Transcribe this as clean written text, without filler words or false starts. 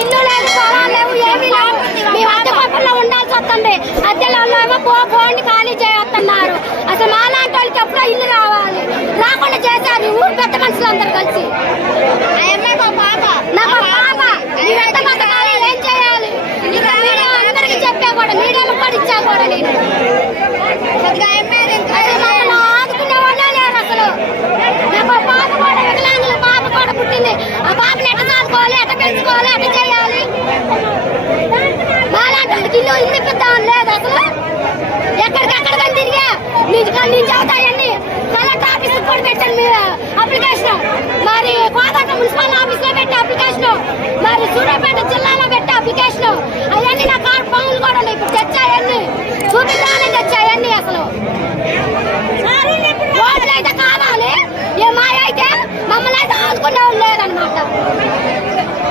ఇల్లు లేదు, పొలాలు లేవు, ఏమీ లేవు. మేము అద్దె కొప్పల్లో ఉండాల్సి వస్తుంది. అద్దెలో ఏమో పోండి ఖాళీ చేస్తున్నారు. అసలు మా లాంటి వాళ్ళకి ఎప్పుడో ఇల్లు రావాలి, రాకుండా చేశారు ఈ ఊరు పెద్ద మనుషులందరూ కలిసి. నాకు పాప ఎంత బతకాలి, ఏం చేయాలి? ఇక్కడ మీడియా అందరికీ చెప్పా కూడా, మీడియాలో కూడా ఇచ్చా కూడా నేను. మమ్మల్ని ఆదుకునే వాళ్ళే లేరు అసలు. నాకు పాప కూడా వికలాంగుల పాప కూడా పుట్టింది. ఆ పాపని ఎట్ట చదువుకోవాలి, ఎట్ట పెంచుకోవాలి, ఎట్ట చేయాలి? మాలాంటి వాళ్ళకి ఇల్లు ఇప్పిద్దామని లేదు అసలు. ఎక్కడికెక్కడ తిరిగా నేను చదువుతాయన్ని కలెక్టర్ ఆఫీస్ కూడా పెట్టాను మీరు అప్లికేషన్, మరి కోదాట మున్సిపల్ ఆఫీస్ లో పెట్టి అప్లికేషన్, మరి సూర్యాపేట జిల్లాలో పెట్టి అప్లికేషన్. అవన్నీ నా కార్ పనులు కూడా ఇప్పుడు తెచ్చాయన్ని చూపించాలని తెచ్చాయన్ని. అసలు రోడ్లు అయితే కావాలి, ఏ మాయ అయితే మమ్మల్ని అయితే ఆదుకునే వాళ్ళు లేదనమాట.